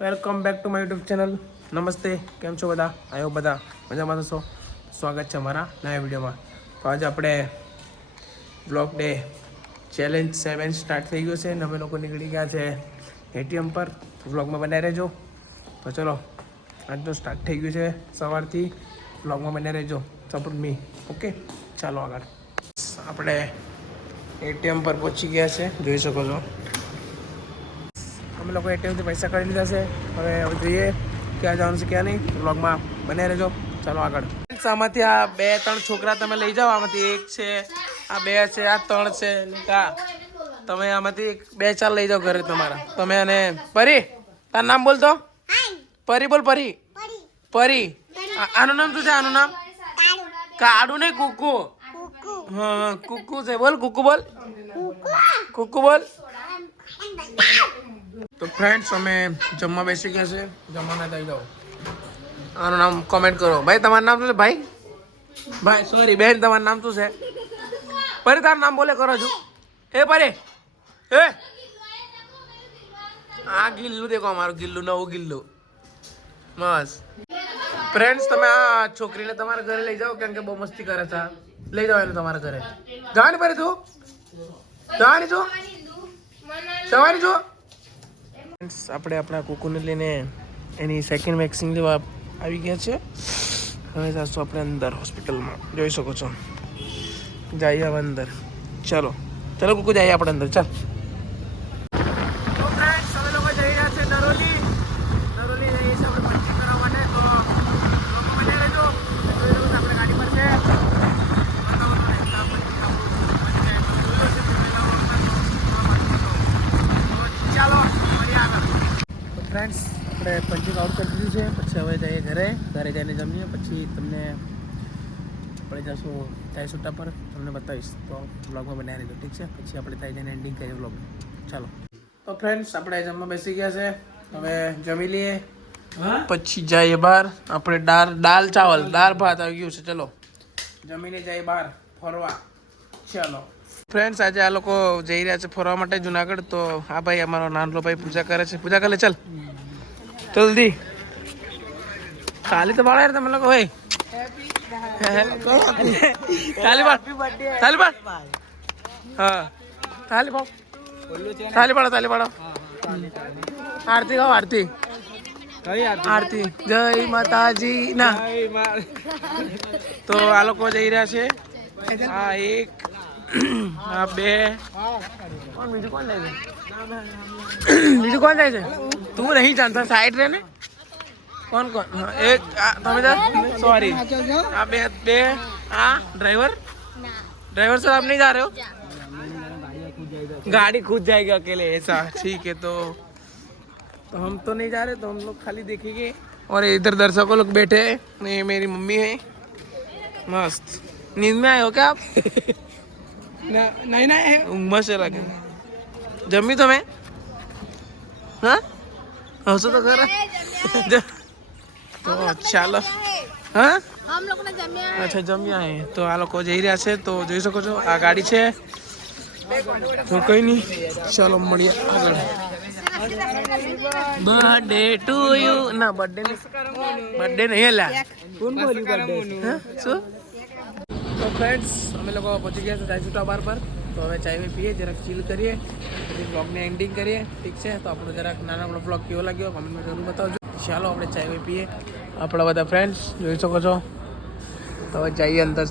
Welcome back to my YouTube channel. નમસ્તે, કેમ છો બધા? આવ્યો બધા મજામાં થશો. સ્વાગત છે અમારા નવા વિડીયોમાં. તો આજે આપણે બ્લોગ ડે ચેલેન્જ 7 સ્ટાર્ટ થઈ ગયો છે અને અમે લોકો નીકળી ગયા છે એટીએમ પર. વ્લોગમાં બનાવી રહેજો. તો ચલો, આજનું સ્ટાર્ટ થઈ ગયું છે સવારથી. વ્લોગમાં બનાવી રહેજો. સપોર્ટ મી. ઓકે, ચાલો આગળ. આપણે એટીએમ પર પહોંચી ગયા છે, જોઈ શકો છો. અમે લોકો એટીએમથી પૈસા કાઢી લીધા છે. હવે જોઈએ ક્યાં જવાનું છે ક્યાં નહીં. વ્લોગમાં બને રહેજો. ચાલો આગળ. આમાંથી આ 2-3 છોકરા તમે લઈ જાઓ. આમાંથી એક છે, આ 2 છે, આ 3 છે. તમે આમાંથી 2-4 લઈ જાઓ ઘરે તમારા. તમે અને પરી, તારું નામ બોલ તો. પરી બોલ. પરી. પરી. આનું નામ શું છે? આનું નામ કાડુ નહીં, કુકુ. હા, કુકુ છે. બોલ કુકુ બોલ. કુકુ બોલ. તો ફ્રેન્ડ્સ, અમે જમવા બેસી ગયા છે. જમવાના થઈ જાઓ. આનું નામ કોમેન્ટ કરો. ભાઈ તમારું નામ શું છે? ભાઈ સોરી બેન, તમારું નામ શું છે? પરે તારું નામ બોલે કરો છું. એ પરે, એ આ ગિલ્લું દેખો, અમારું ગિલ્લું, નવું ગિલ્લું. મસ્ત. ફ્રેન્ડ્સ, તમે આ છોકરીને તમારા ઘરે લઈ જાઓ, કેમ કે બહુ મસ્તી કરે છે. લઈ જાઓ એને તમારા ઘરે. જવાની પરે તું? જવાની છો? જવાની છો? આપણે આપણા કુકુને લઈને એની સેકન્ડ વેક્સિન લેવા આવી ગયા છે. હવે જઈશું આપણે અંદર હોસ્પિટલમાં. જોઈ શકો છો. જઈએ હવે અંદર. ચલો ચલો કુકુ, જઈએ આપણે અંદર. ચાલ. તો ફ્રેન્ડ્સ, અમે લોકો જઈ રહ્યા છે નરોલી. નરોલી જઈએ છીએ આપણે પંચિંગ કરવા માટે. તો લોકો મને રહેજો. આપણે ગાડી પર છે. ચાલો મળીએ આગળ. ફ્રેન્ડ્સ, આપણે પંચિંગ આઉટ કરી દીધું છે. પછી હવે જઈએ ઘરે. ઘરે જઈને જમીએ. પછી તમને આપણે જઈશું ચાય સુટ્ટા પર. તમને બતાવીશ. તો વ્લોગમાં બનાવી રહેજો, ઠીક છે? પછી આપણે ત્યાં જઈને એન્ડિંગ કરીએ વ્લોગનું. ચાલો. તો ફ્રેન્ડ્સ, આપણે જમવા બેસી ગયા છે. હવે જમી લઈએ, પછી જઈએ બહાર. આપણે દાળ ચાવલ, દાળ ભાત આવી ગયું છે. ચલો જમીને જઈએ બહાર ફરવા. ચાલો ફ્રેન્ડ્સ, આજે આ લોકો જઈ રહ્યા છે ફરવા માટે જુનાગઢ. તો આ ભાઈ, અમારો નાનલો ભાઈ પૂજા કરે છે. પૂજા કરે. ચાલ જલ્દી. ખાલી તો બાળા તમે લોકો ભાઈ. તાલી પાડ, તાલી પાડ. હા, તાલી પાડ, તાલી પાડો, તાલી પાડો. આરતી ગાઓ, આરતી. આરતી. જય માતાજી ના. તો આ લોકો જઈ રહ્યા છે. આ 1, આ 2. બીજું કોણ જાય છે? બીજું કોણ જાય છે? તું નહીં જાણતા, સાઈડ રહે ને. કોણ કોણ? એક તમે सॉरी आप बे हाँ ड्राइवर सर आप नहीं जा रहे हो? गाड़ी खुद जाएगी अकेले, ऐसा ठीक है। तो हम तो नहीं जा रहे, तो हम लोग खाली देखेंगे। और इधर दर्शकों लोग बैठे हैं। ये मेरी मम्मी है। मस्त नींद में आए हो क्या आप? नहीं नहीं मस्त लगे। जमी तो मैं हाँ हंसो तो कर। તો ચાલો. હા, हम लोग ने जम्या है. अच्छा जम्या है. તો આ લોકો જઈ રહ્યા છે. તો જોઈ શકો છો આ ગાડી છે. તો કઈ નહીં, ચાલો મળીએ આગળ. Birthday to you. ના બર્થડે નહીં લા. કોણ બોલ્યું બર્થડે? શું? તો ફ્રેન્ડ્સ, અમે લોકો પહોંચી ગયા છે ચાય બાર પર. તો હવે ચાય પીએ, જરાક ચીલ કરીએ, પછી બ્લોગને એન્ડિંગ કરીએ, ઠીક છે? તો આપણો જરાક નાનો બ્લોગ કેવો લાગ્યો કમેન્ટમાં જરૂર બતાવજો. ચાલો આપણે ચાય પીએ આપણા બધા ફ્રેન્ડ્સ. જોઈ શકો છો. તો હવે જઈએ અંદર.